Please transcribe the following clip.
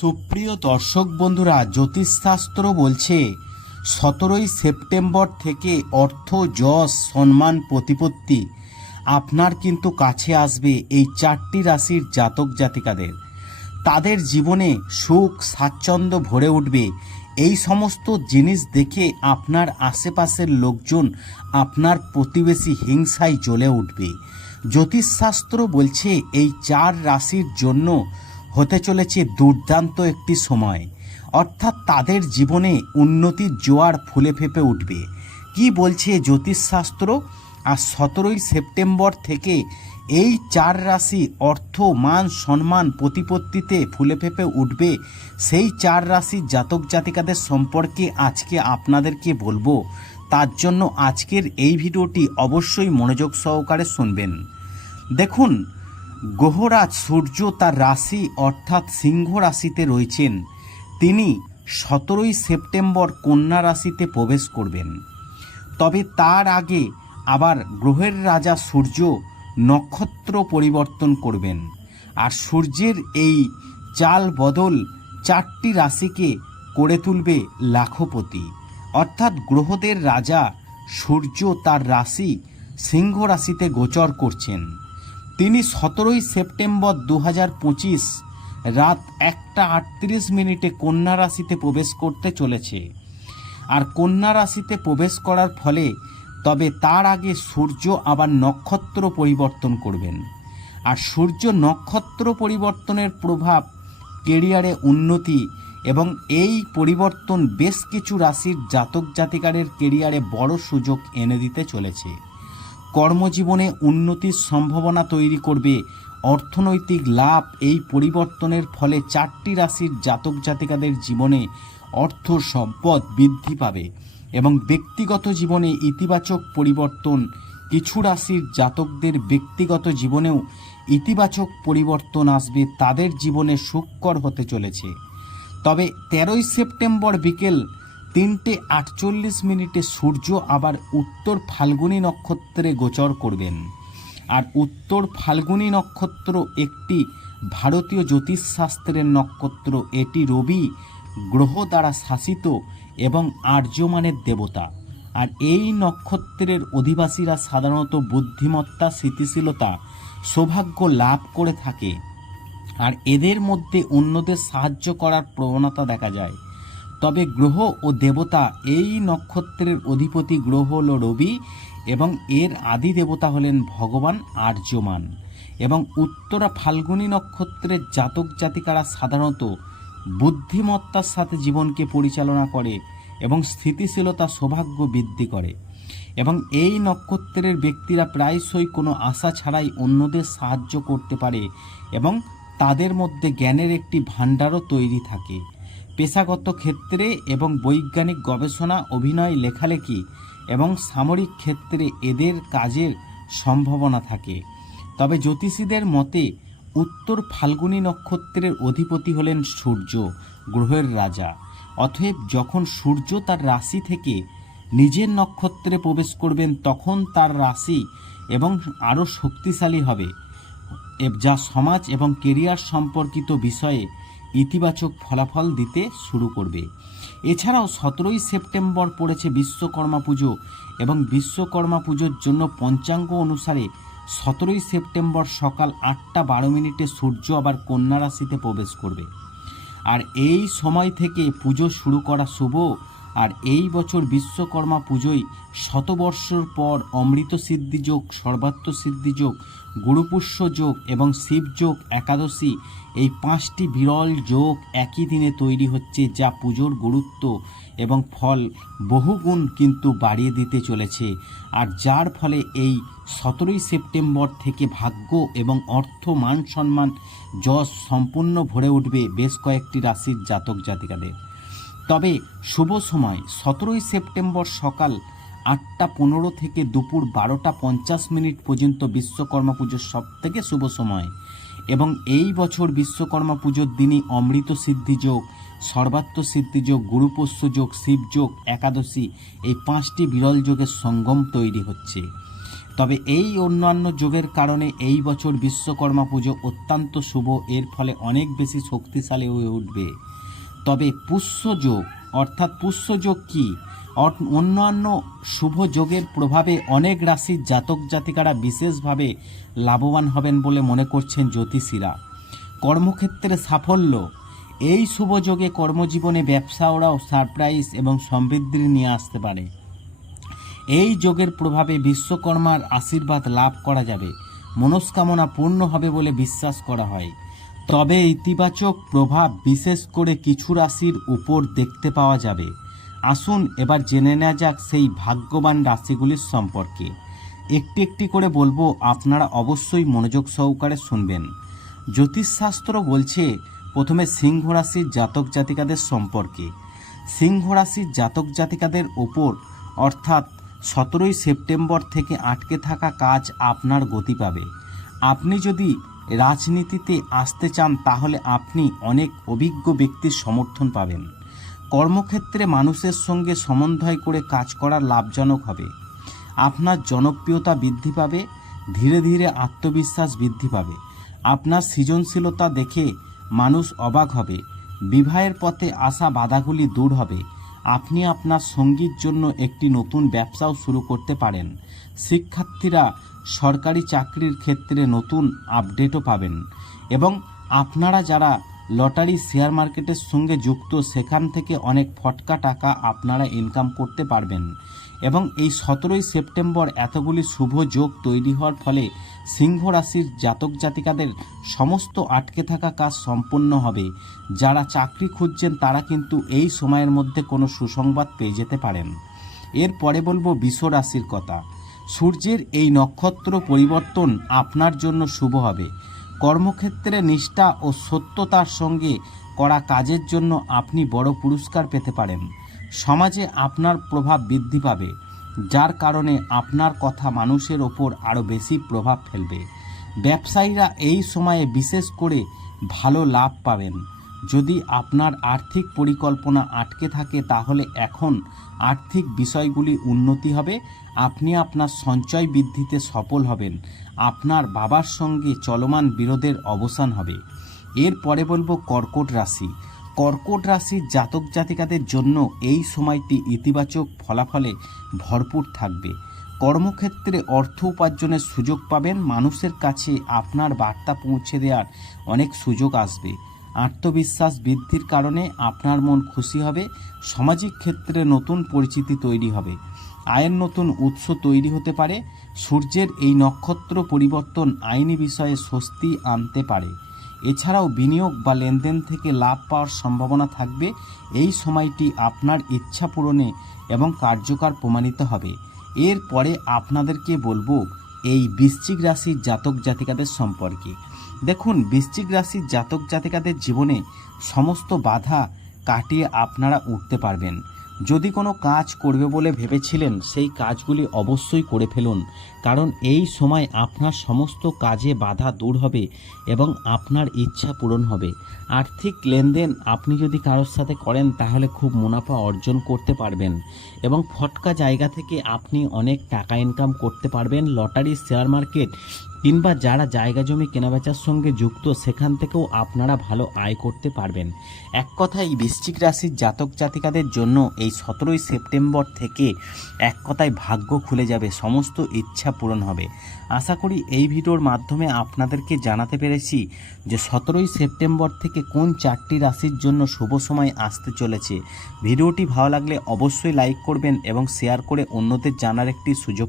সুপ্রিয় দর্শক বন্ধুরা, জ্যোতিষশাস্ত্র বলছে, সতেরোই সেপ্টেম্বর থেকে অর্থ, যশ, সম্মান, প্রতিপত্তি আপনার কিন্তু কাছে আসবে এই চারটি রাশির জাতক জাতিকাদের। তাদের জীবনে সুখ, স্বাচ্ছন্দ্য ভরে উঠবে। এই সমস্ত জিনিস দেখে আপনার আশেপাশের লোকজন আপনার প্রতিবেশী হিংসায় জ্বলে উঠবে। জ্যোতিষশাস্ত্র বলছে, এই চার রাশির জন্য হতে চলেছে দুর্দান্ত একটি সময়। অর্থাৎ তাদের জীবনে উন্নতির জোয়ার ফুলে ফেপে উঠবে। কি বলছে জ্যোতিষশাস্ত্র? আর সতেরোই সেপ্টেম্বর থেকে এই চার রাশি অর্থ, মান, সম্মান প্রতিপত্তিতে ফুলে ফেপে উঠবে। সেই চার রাশির জাতক জাতিকাদের সম্পর্কে আজকে আপনাদেরকে বলব। তার জন্য আজকের এই ভিডিওটি অবশ্যই মনোযোগ সহকারে শুনবেন। দেখুন গ্রহরাজ সূর্য তার রাশি অর্থাৎ সিংহ রাশিতে রয়েছেন। তিনি সতেরোই সেপ্টেম্বর কন্যা রাশিতে প্রবেশ করবেন। তবে তার আগে আবার গ্রহের রাজা সূর্য নক্ষত্র পরিবর্তন করবেন। আর সূর্যের এই চাল বদল চারটি রাশিকে করে তুলবে লাখপতি। অর্থাৎ গ্রহদের রাজা সূর্য তার রাশি সিংহ রাশিতে গোচর করছেন। তিনি সতেরোই সেপ্টেম্বর দু রাত একটা আটত্রিশ মিনিটে কন্যা রাশিতে প্রবেশ করতে চলেছে। আর কন্যা রাশিতে প্রবেশ করার ফলে তবে তার আগে সূর্য আবার নক্ষত্র পরিবর্তন করবেন। আর সূর্য নক্ষত্র পরিবর্তনের প্রভাব কেরিয়ারে উন্নতি এবং এই পরিবর্তন বেশ কিছু রাশির জাতক জাতিকারের কেরিয়ারে বড় সুযোগ এনে দিতে চলেছে। কর্মজীবনে উন্নতির সম্ভাবনা তৈরি করবে। অর্থনৈতিক লাভ এই পরিবর্তনের ফলে চারটি রাশির জাতক জাতিকাদের জীবনে অর্থ সম্পদ বৃদ্ধি পাবে এবং ব্যক্তিগত জীবনে ইতিবাচক পরিবর্তন, কিছু রাশির জাতকদের ব্যক্তিগত জীবনেও ইতিবাচক পরিবর্তন আসবে, তাদের জীবনে সুখকর হতে চলেছে। তবে তেরোই সেপ্টেম্বর বিকেল তিনটে আটচল্লিশ মিনিটে সূর্য আবার উত্তর ফাল্গুনী নক্ষত্রে গোচর করবেন। আর উত্তর ফাল্গুনী নক্ষত্র একটি ভারতীয় জ্যোতিষশাস্ত্রের নক্ষত্র, এটি রবি গ্রহ দ্বারা শাসিত এবং আর্যমানের দেবতা। আর এই নক্ষত্রের অধিবাসীরা সাধারণত বুদ্ধিমত্তা স্থিতিশীলতা সৌভাগ্য লাভ করে থাকে। আর এদের মধ্যে অন্যদের সাহায্য করার প্রবণতা দেখা যায়। তবে গ্রহ ও দেবতা এই নক্ষত্রের অধিপতি গ্রহ হল রবি এবং এর আদি দেবতা হলেন ভগবান আর্যমান এবং উত্তরা ফাল্গুনী নক্ষত্রের জাতক জাতিকারা সাধারণত বুদ্ধিমত্তার সাথে জীবনকে পরিচালনা করে এবং স্থিতিশীলতা, সৌভাগ্য বৃদ্ধি করে। এবং এই নক্ষত্রের ব্যক্তিরা প্রায়শই কোনো আশা ছাড়াই অন্যদের সাহায্য করতে পারে এবং তাদের মধ্যে জ্ঞানের একটি ভাণ্ডারও তৈরি থাকে। পেশাগত ক্ষেত্রে এবং বৈজ্ঞানিক গবেষণা, অভিনয়, লেখালেখি এবং সামরিক ক্ষেত্রে এদের কাজের সম্ভাবনা থাকে। তবে জ্যোতিষীদের মতে, উত্তর ফাল্গুনী নক্ষত্রের অধিপতি হলেন সূর্য, গ্রহের রাজা। অতএব যখন সূর্য তার রাশি থেকে নিজের নক্ষত্রে প্রবেশ করবেন, তখন তার রাশি এবং আরও শক্তিশালী হবে। যা সমাজ এবং কেরিয়ার সম্পর্কিত বিষয়ে ইতিবাচক ফলাফল দিতে শুরু করবে। এছাড়াও সতেরোই সেপ্টেম্বর পড়েছে বিশ্বকর্মা পুজো এবং বিশ্বকর্মা পুজোর জন্য পঞ্চাঙ্গ অনুসারে সতেরোই সেপ্টেম্বর সকাল আটটা বারো মিনিটে সূর্য আবার কন্যা রাশিতে প্রবেশ করবে। আর এই সময় থেকে পুজো শুরু করা শুভ আর এই বছর বিশ্বকর্মা পুজোয় শতবর্ষর পর অমৃত সিদ্ধি যোগ, সর্বাত্ম সিদ্ধি যোগ, গুরুপুষ্য যোগ এবং শিবযোগ একাদশী এই পাঁচটি বিরল যোগ একই দিনে তৈরি হচ্ছে যা পুজোর গুরুত্ব এবং ফল বহুগুণ কিন্তু বাড়িয়ে দিতে চলেছে। আর যার ফলে এই সতেরোই সেপ্টেম্বর থেকে ভাগ্য এবং অর্থ মান সম্মান যশ সম্পূর্ণ ভরে উঠবে বেশ কয়েকটি রাশির জাতক জাতিকাদের তবে শুভ সময়, সতেরোই সেপ্টেম্বর সকাল আটটা পনেরো থেকে দুপুর বারোটা পঞ্চাশ মিনিট পর্যন্ত বিশ্বকর্মা পুজোর সব থেকে শুভ সময় এবং এই বছর বিশ্বকর্মা পুজোর দিনই অমৃত সিদ্ধি যোগ, সর্বাত্ম সিদ্ধি যোগ গুরুপস্য যোগ শিবযোগ একাদশী এই পাঁচটি বিরল যোগের সঙ্গম তৈরি হচ্ছে। তবে এই অন্যান্য যোগের কারণে এই বছর বিশ্বকর্মা পুজো অত্যন্ত শুভ, এর ফলে অনেক বেশি শক্তিশালী হয়ে উঠবে। তবে পুষ্যযোগ অর্থাৎ পুষ্যযোগ কি? অন্যান্য শুভ যোগের প্রভাবে অনেক রাশির জাতক জাতিকারা বিশেষভাবে লাভবান হবেন বলে মনে করছেন জ্যোতিষীরা। কর্মক্ষেত্রে সাফল্য, এই শুভ যোগে কর্মজীবনে ব্যবসাওরাও সারপ্রাইজ এবং সমৃদ্ধি নিয়ে আসতে পারে। এই যোগের প্রভাবে বিশ্বকর্মার আশীর্বাদ লাভ করা যাবে, মনস্কামনা পূর্ণ হবে বলে বিশ্বাস করা হয়। তবে ইতিবাচক প্রভাব বিশেষ করে কিছু রাশির উপর দেখতে পাওয়া যাবে। আসুন এবার জেনে নেওয়া যাক সেই ভাগ্যবান রাশিগুলির সম্পর্কে। একটি একটি করে বলব, আপনারা অবশ্যই মনোযোগ সহকারে শুনবেন। জ্যোতিষশাস্ত্র বলছে, প্রথমে সিংহ রাশির জাতক জাতিকাদের সম্পর্কে। সিংহ রাশির জাতক জাতিকাদের ওপর অর্থাৎ সতেরোই সেপ্টেম্বর থেকে আটকে থাকা কাজ আপনার গতি পাবে। আপনি যদি রাজনীতিতে আসতে চান তাহলে আপনি অনেক অভিজ্ঞ ব্যক্তির সমর্থন পাবেন। কর্মক্ষেত্রে মানুষের সঙ্গে সমন্বয় করে কাজ করা লাভজনক হবে। আপনার জনপ্রিয়তা বৃদ্ধি পাবে, ধীরে ধীরে আত্মবিশ্বাস বৃদ্ধি পাবে। আপনার সৃজনশীলতা দেখে মানুষ অবাক হবে। বিবাহের পথে আসা বাধাগুলি দূর হবে। আপনি আপনার সঙ্গীর জন্য একটি নতুন ব্যবসাও শুরু করতে পারেন। শিক্ষার্থীরা সরকারি চাকরির ক্ষেত্রে নতুন আপডেটও পাবেন। এবং আপনারা যারা লটারি শেয়ার মার্কেটের সঙ্গে যুক্ত, সেখান থেকে অনেক ফটকা টাকা আপনারা ইনকাম করতে পারবেন। এবং এই সতেরোই সেপ্টেম্বর এতগুলি শুভ যোগ তৈরি হওয়ার ফলে সিংহ রাশির জাতক জাতিকাদের সমস্ত আটকে থাকা কাজ সম্পন্ন হবে। যারা চাকরি খুঁজছেন, তারা কিন্তু এই সময়ের মধ্যে কোনো সুসংবাদ পেয়ে যেতে পারেন। এরপরে বলব বিশ্ব রাশির কথা। সূর্যের এই নক্ষত্র পরিবর্তন আপনার জন্য শুভ হবে। কর্মক্ষেত্রে নিষ্ঠা ও সত্যতার সঙ্গে করা কাজের জন্য আপনি বড় পুরস্কার পেতে পারেন। সমাজে আপনার প্রভাব বৃদ্ধি পাবে, যার কারণে আপনার কথা মানুষের ওপর আরও বেশি প্রভাব ফেলবে। ব্যবসায়ীরা এই সময়ে বিশেষ করে ভালো লাভ পাবেন। যদি আপনার আর্থিক পরিকল্পনা আটকে থাকে, তাহলে এখন আর্থিক বিষয়গুলি উন্নতি হবে। আপনি আপনার সঞ্চয় বৃদ্ধিতে সফল হবেন। আপনার বাবার সঙ্গে চলমান বিরোধের অবসান হবে। এরপরে বলব কর্কট রাশি। কর্কট রাশির জাতক জাতিকাদের জন্য এই সময়টি ইতিবাচক ফলাফলে ভরপুর থাকবে। কর্মক্ষেত্রে অর্থ উপার্জনের সুযোগ পাবেন। মানুষের কাছে আপনার বার্তা পৌঁছে দেওয়ার অনেক সুযোগ আসবে। আত্মবিশ্বাস বৃদ্ধির কারণে আপনার মন খুশি হবে, সামাজিক ক্ষেত্রে নতুন পরিচিতি তৈরি হবে। আয়ের নতুন উৎস তৈরি হতে পারে, সূর্যের এই নক্ষত্র পরিবর্তন আইনি বিষয়ে স্বস্তি আনতে পারে। এছাড়াও বিনিয়োগ বা লেনদেন থেকে লাভ পাওয়ার সম্ভাবনা থাকবে, এই সময়টি আপনার ইচ্ছা পূরণে এবং কার্যকর প্রমাণিত হবে। এরপরে আপনাদেরকে বলব, এই বৃশ্চিক রাশির জাতক জাতিকাদের সম্পর্কে। দেখুন, বৃশ্চিক রাশির জাতক জাতিকাদের জীবনে সমস্ত বাধা কাটিয়ে আপনারা উঠতে পারবেন। যদি কোনো কাজ করবে বলে ভেবেছিলেন, সেই কাজগুলি অবশ্যই করে ফেলুন। কারণ এই সময় আপনার সমস্ত কাজে বাধা দূর হবে এবং আপনার ইচ্ছা পূরণ হবে। আর্থিক লেনদেন আপনি যদি কারোর সাথে করেন, তাহলে খুব মুনাফা অর্জন করতে পারবেন এবং ফটকা জায়গা থেকে আপনি অনেক টাকা ইনকাম করতে পারবেন। লটারি শেয়ার মার্কেট কিংবা যারা জায়গা জমি কেনাবেচার সঙ্গে যুক্ত, সেখান থেকেও আপনারা ভালো আয় করতে পারবেন। এক কথায়, বৃশ্চিক রাশির জাতক জাতিকাদের জন্য এই সতেরোই সেপ্টেম্বর থেকে এক কথায় ভাগ্য খুলে যাবে, সমস্ত ইচ্ছা পূরণ হবে। আশা করি এই ভিডিওর মাধ্যমে আপনাদেরকে জানাতে পেরেছি যে সতেরোই সেপ্টেম্বর থেকে কোন চারটি রাশির জন্য শুভ সময় আসতে চলেছে। ভিডিওটি ভালো লাগলে অবশ্যই লাইক করবেন এবং শেয়ার করে অন্যদের জানার একটি সুযোগ